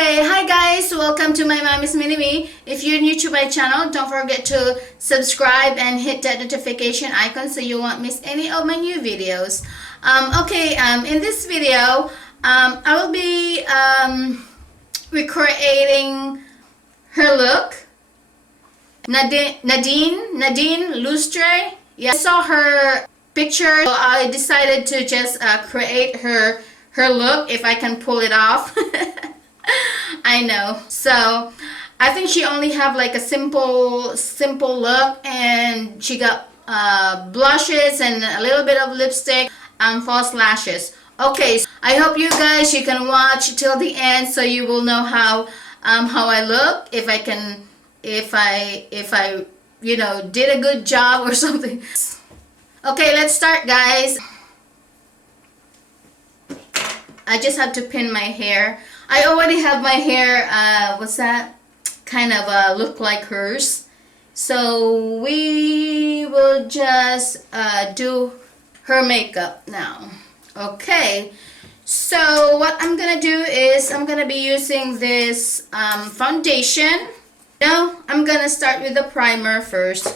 Okay, hi guys, welcome to my mommy's mini me. If you're new to my channel, don't forget to subscribe and hit that notification icon so you won't miss any of my new videos. In this video, I will be recreating her look. Nadine Lustre. Yeah, I saw her picture, so I decided to just create her look if I can pull it off. I know. So I think she only have like a simple look, and she got blushes and a little bit of lipstick and false lashes. Okay, so I hope you can watch till the end so you will know how I look, if I did a good job or something. Okay, let's start, guys. I just have to pin my hair. I already have my hair, kind of look like hers. So we will just do her makeup now. Okay, so what I'm gonna do is I'm gonna be using this foundation. Now I'm gonna start with the primer first.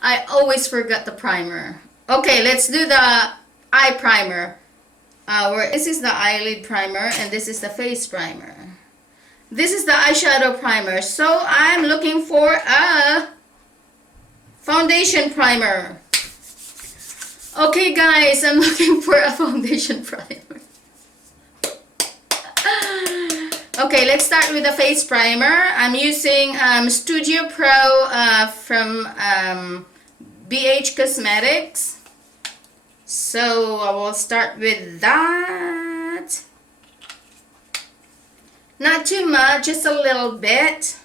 I always forget the primer. Okay, let's do the eye primer. This is the eyelid primer and this is the face primer. This is the eyeshadow primer. So I'm looking for a foundation primer. Okay guys, I'm looking for a foundation primer. Okay, let's start with the face primer. I'm using Studio Pro from BH Cosmetics. So I will start with that. Not too much, just a little bit.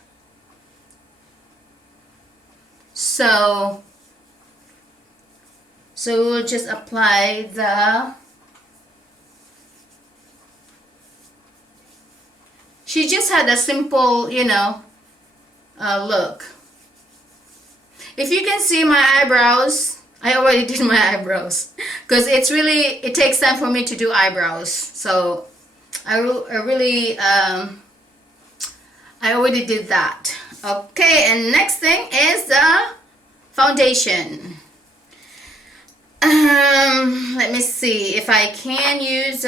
So we'll just apply the... She just had a simple, look. If you can see my eyebrows, I already did my eyebrows because it takes time for me to do eyebrows. So I already did that. Okay, and next thing is the foundation. Let me see if I can use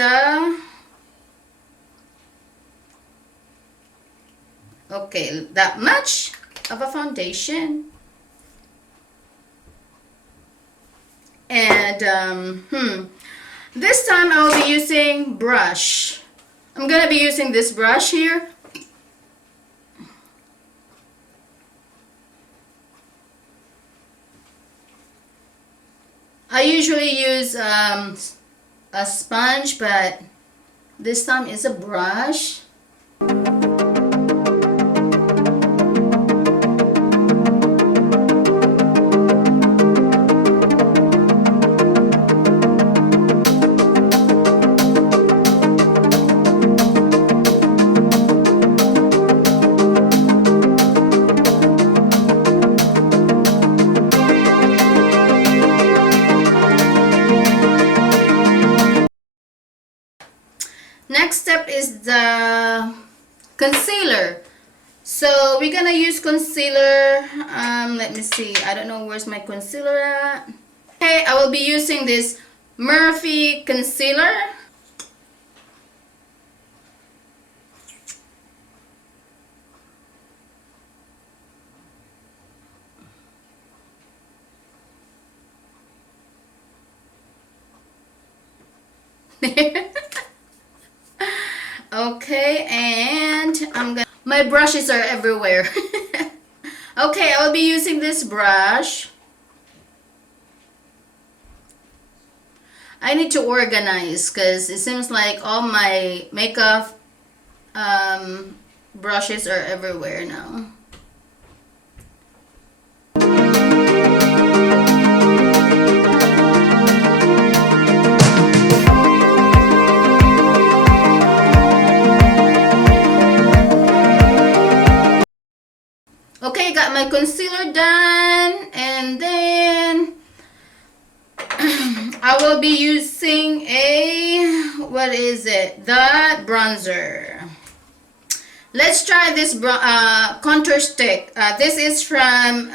okay, that much of a foundation. And this time I'll be using brush. I'm gonna be using this brush here. I usually use a sponge, but this time is a brush. Next step is the concealer. So we're gonna use concealer. Let me see. I don't know where's my concealer at. Okay, I will be using this Murphy concealer. Okay, and my brushes are everywhere. Okay, I'll be using this brush. I need to organize because it seems like all my makeup brushes are everywhere now. Okay, got my concealer done, and then I will be using a, what is it? The bronzer. Let's try this contour stick. This is from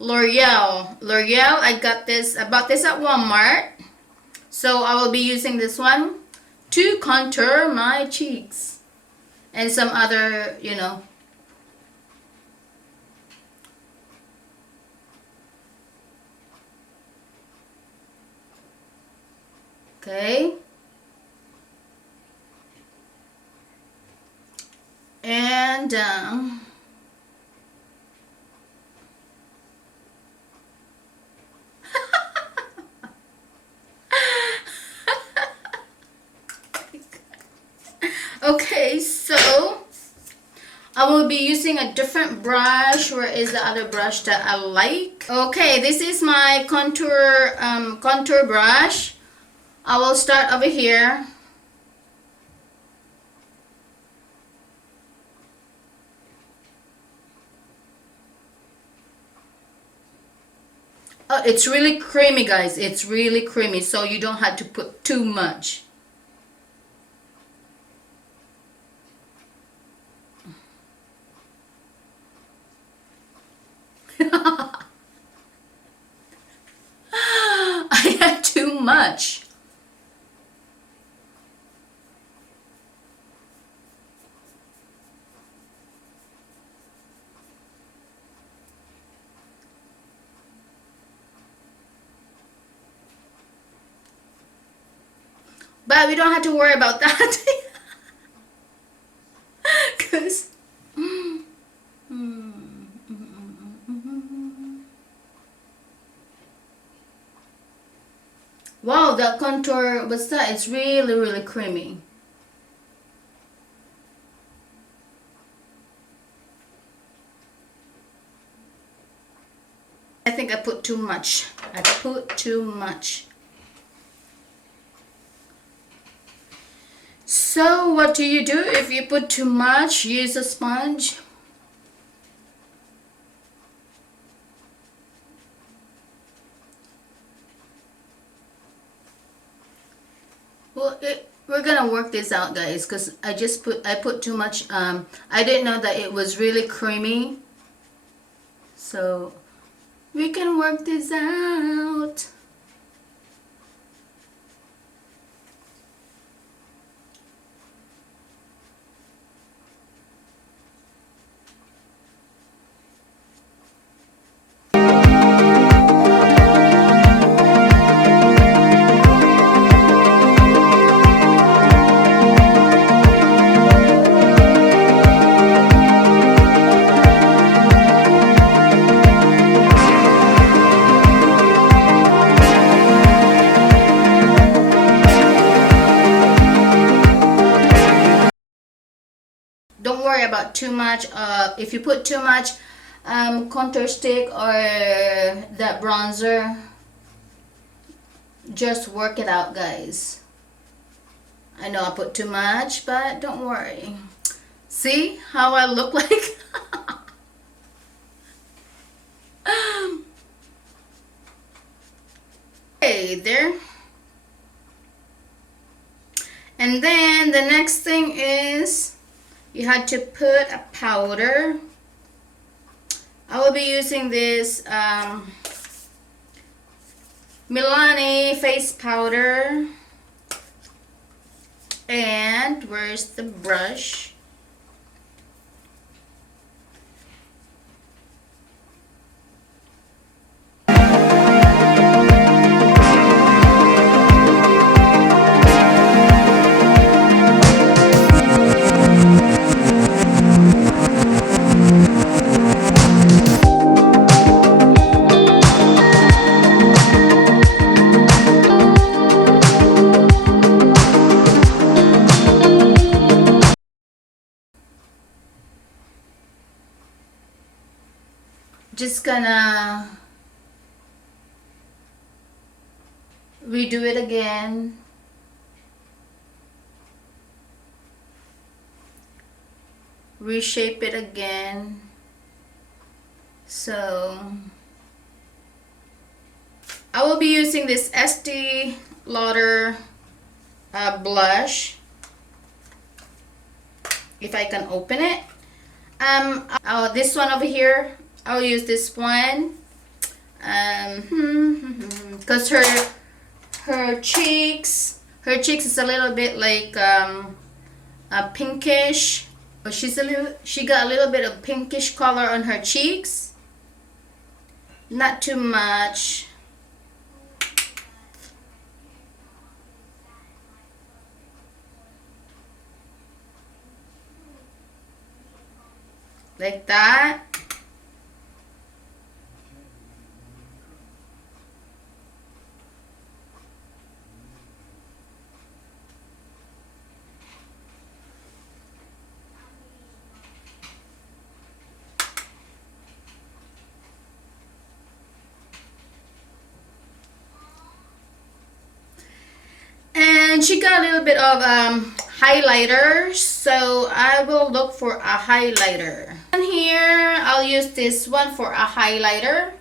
L'Oreal. I got this, I bought this at Walmart. So I will be using this one to contour my cheeks and some other, you know. Okay. And okay, so I will be using a different brush. Where is the other brush that I like? Okay, this is my contour brush. I will start over here. Oh, it's really creamy, guys. It's really creamy, so you don't have to put too much. I had too much. But we don't have to worry about that. Because wow, that contour, what's that? It's really, really creamy. I think I put too much. I put too much. So what do you do if you put too much? Use a sponge. Well, we're gonna work this out, guys, because I put too much. I didn't know that it was really creamy. So we can work this out. Don't worry about too much. If you put too much contour stick or that bronzer, just work it out, guys. I know I put too much, but don't worry. See how I look like? Hey there. And then the next thing is you had to put a powder. I will be using this Milani face powder. And where's the brush? Just gonna redo it again. Reshape it again. So I will be using this Estee Lauder blush. If I can open it. This one over here, I'll use this one. Because her cheeks is a little bit like a pinkish. She got a little bit of pinkish color on her cheeks. Not too much. Like that. And she got a little bit of highlighter, so I will look for a highlighter. And here I'll use this one for a highlighter.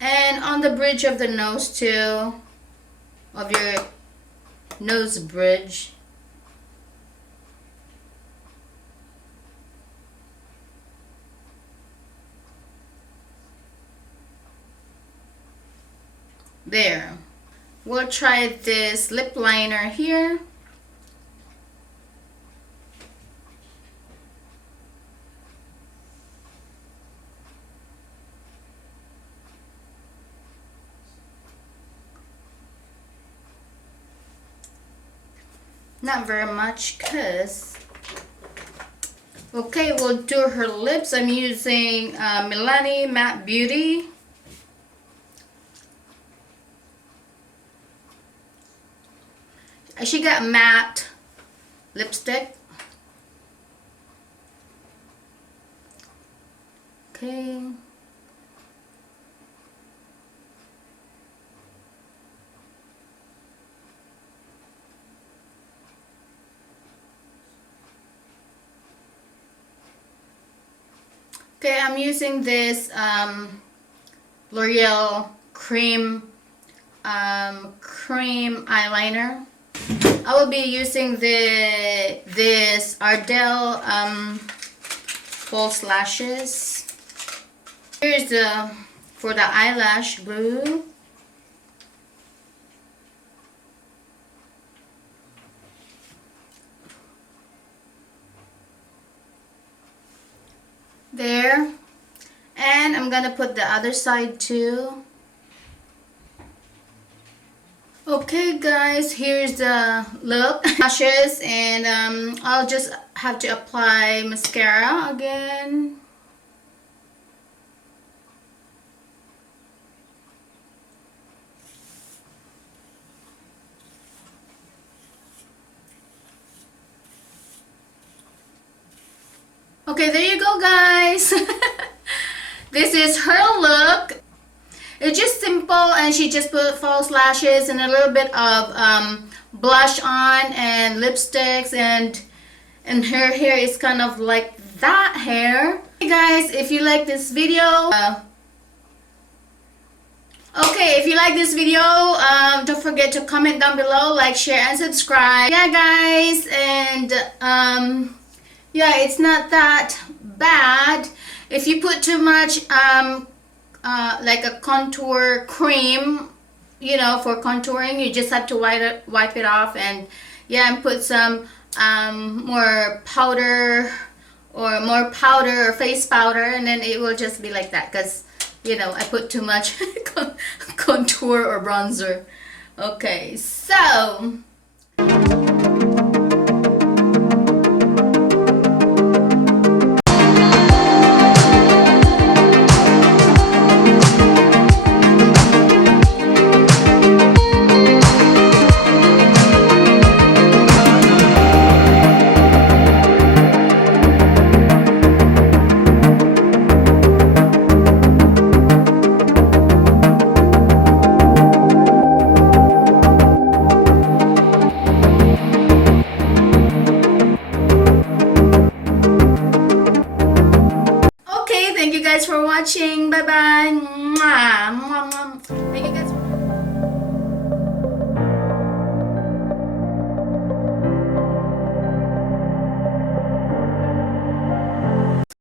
And on the bridge of the nose too, of your nose bridge. There. We'll try this lip liner here. Not very much, cause okay, we'll do her lips. I'm using Milani Matte Beauty. She got matte lipstick. Okay. Okay, I'm using this L'Oreal cream eyeliner. I will be using this Ardell false lashes. Here's the for the eyelash glue. There. And I'm gonna put the other side too. Okay guys, here's the look. Lashes, and I'll just have to apply mascara again. Okay, there you go guys. This is her look. It's just simple, and she just put false lashes and a little bit of blush on and lipsticks, and her hair is kind of like that hair. Hey guys, if you like this video, if you like this video, don't forget to comment down below, like, share, and subscribe. Yeah guys, and yeah, it's not that bad. If you put too much like a contour cream, you know, for contouring, you just have to wipe it off, and yeah, and put some more powder or face powder, and then it will just be like that, because you know, I put too much contour or bronzer. Okay, so guys for watching. Bye bye. Mwah.